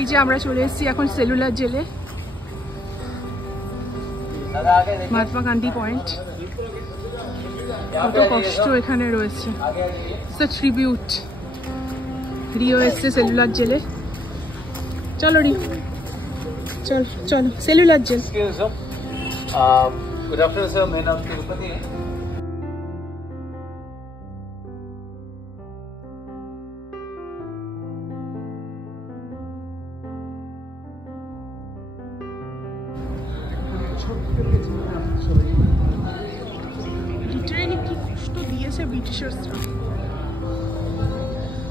এই যে আমরা চলে এসেছি এখন সেলুলার জেলে, মহাত্মা গান্ধী পয়েন্ট। কত কষ্ট এখানে রয়েছে, ট্রিবিউট। রিও এসছে সেলুলার জেলে। চলো রিও, চল চলো cellular jail. Good afternoon, sir. My name is Tirupati. Literally কি কষ্ট দিয়েছে ব্রিটিশার্সরা।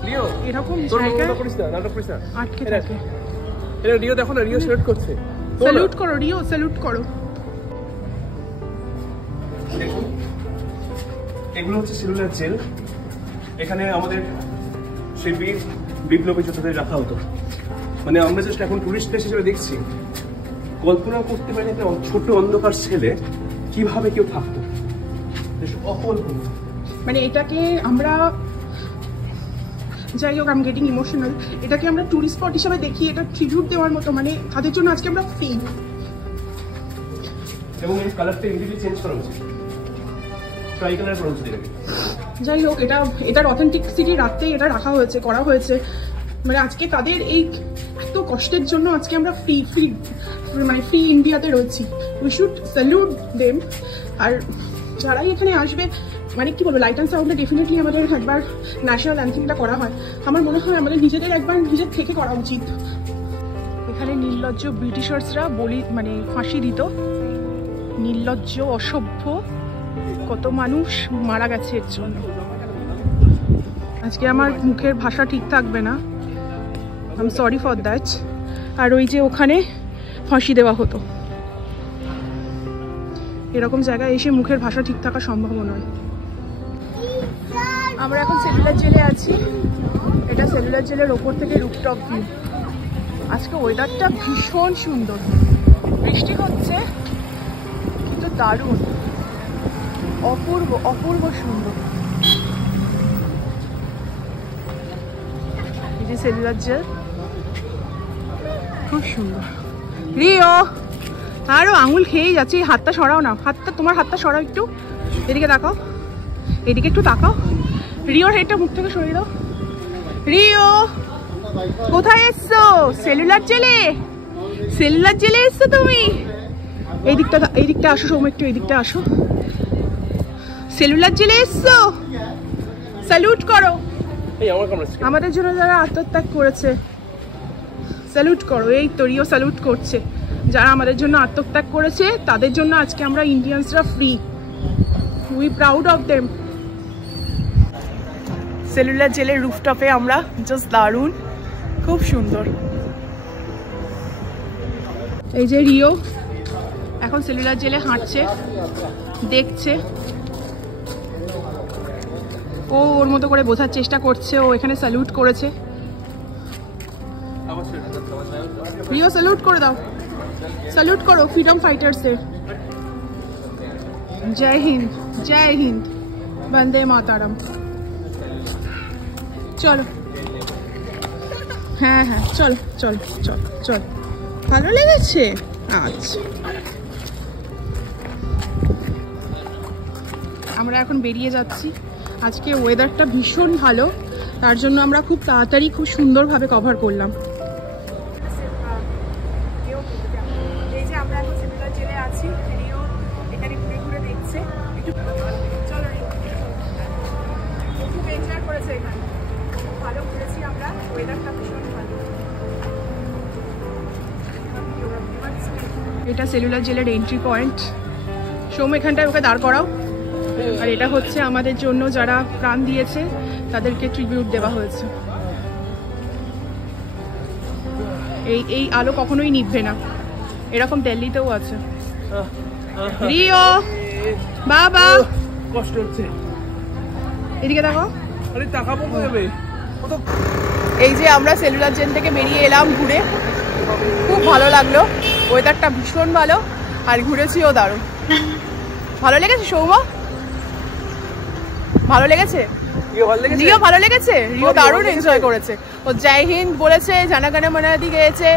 রিও এরকম তোর জায়গায় নাটক করিস না আটকে থাকে। এটা রিও দেখো না, রিও স্যালুট করছে। স্যালুট করো রিও, স্যালুট করো। দেখুন, এগুলো হচ্ছে সেলুলার জেল। এখানে আমাদের সেই বীর বিপ্লবী যোদ্ধাদের রাখা হতো। মানে আমরা জাস্ট এখন টুরিস্ট প্লেস হিসেবে দেখছি, কল্পনা করতে পারি একটা ছোট অন্ধকার ছেলে কিভাবে কেউ থাকতো, অকল্পনীয়। মানে এটাকে আমরা, যাই হোক আমি গেটিং ইমোশনাল, এটাকে আমরা টুরিস্ট স্পট হিসাবে দেখি, এটা ট্রিবিউট দেওয়ার মতো। মানে তাদের জন্য আজকে আমরা ফ্রি। এবং এই কালারটা ইমিডিয়েটলি চেঞ্জ করা উচিত, ট্রাই কালার করা উচিত এটাকে। যাই হোক, এটার অথেন্টিসিটি রাখতেই এটা রাখা হয়েছে, করা হয়েছে। মানে আজকে তাদের এই এত কষ্টের জন্য আজকে আমরা মানে ফ্রি ইন্ডিয়াতে রয়েছি। We should salute them. আর যারাই এখানে আসবে, মানে কি বলবো, লাইট অ্যান্ড সাউন্ডে ডেফিনেটলি আমাদের একবার ন্যাশনাল অ্যান্থেমটা করা হয়। আমার মনে হয় আমাদের নিজেদের একবার নিজের থেকে করা উচিত। এখানে নির্লজ্জ ব্রিটিশার্সরা মানে ফাঁসি দিত। নির্লজ্জ, অসভ্য, কত মানুষ মারা গেছে এর জন্য। আজকে আমার মুখের ভাষা ঠিক থাকবে না, I am sorry for that. আর ওই যে ওখানে ফাঁসি দেওয়া হতো, এরকম জায়গায় এসে মুখের ভাষা ঠিক থাকা সম্ভব নয়। আমরা এখন সেলুলার জেলে আছি। এটা সেলুলার জেলের ওপর থেকে রুফটপ ভিউ। আজকে ওয়েদারটা ভীষণ সুন্দর, বৃষ্টি হচ্ছে কিন্তু দারুণ, অপূর্ব অপূর্ব সুন্দর। এই যে সেলুলার জেল, খুব সুন্দর। রিও আরো আঙুল খেয়ে যাচ্ছে। হাতটা সরাও না, তোমার হাতটা সরাও একটু, এদিকে তাকাও, এদিকে একটু তাকাও। রিওর হেডটা মুখ থেকে সরিয়ে দাও। রিও কোথায় এসছো? সেলুলার জেলে, সেলুলার জেলে এসছো তুমি। এই দিকটা আসো সৌম, একটু এই দিকটা আসো। সেলুলার জেলে এসছো, স্যালুট করো আমাদের জন্য যারা আত্মত্যাগ করেছে। স্যালুট করো। এই তো রিও স্যালুট করছে। যারা আমাদের জন্য আত্মত্যাগ করেছে তাদের জন্য আজকে আমরা ইন্ডিয়ানসরা free. We proud of them. Cellular জেলের রুফটপে আমরা, জাস্ট দারুণ, খুব সুন্দর। এই যে রিও এখন সেলুলার জেলে হাঁটছে, দেখছে। ও ওর মতো করে বোঝার চেষ্টা করছে, ও এখানে স্যালুট করেছে। রিও স্যালুট করে দাও, স্যালুট করো ফ্রিডম ফাইটার্সদের। জয় হিন্দ, জয় হিন্দ, বন্দে মাতারাম। চলো, হ্যাঁ হ্যাঁ চল চল চল চল। ভালো লেগেছে? আচ্ছা, আমরা এখন বেরিয়ে যাচ্ছি। আজকে ওয়েদারটা ভীষণ ভালো, তার জন্য আমরা খুব তাড়াতাড়ি খুব সুন্দরভাবে কভার করলাম। এই যে আমরা এখন সেলুলার জেলে আছি, রিও এখানে ঘুরে ঘুরে দেখছে। চলো রিও, খুব এনজয় করেছে এখানে, খুব ভালো ঘুরেছি আমরা, ওয়েদারটা ভীষণ ভালো। এটা সেলুলার জেলের এন্ট্রি পয়েন্ট। সোম এখানটায় ওকে দাঁড় করাও। আর এটা হচ্ছে আমাদের জন্য যারা প্রাণ দিয়েছে তাদেরকে ট্রিবিউট দেওয়া হয়েছে। এই আলো কখনোই নিভবে না, এরকম দিল্লিতেও আছে। রিও বাবা কষ্ট হচ্ছে, এদিকে দেখো। আরে তাকাবো কিভাবে? এই যে আমরা সেলুলার জেল থেকে বেরিয়ে এলাম ঘুরে, খুব ভালো লাগলো, ওয়েদারটা ভীষণ ভালো, আর ঘুরেছিও দারুণ। ভালো লেগেছে সৌম? ভালো লেগেছে? রিও ভালো লেগেছে, রিও দারুণ এনজয় করেছে। ও জয় হিন্দ বলেছে, জানাগানা মানাদি গেয়েছে,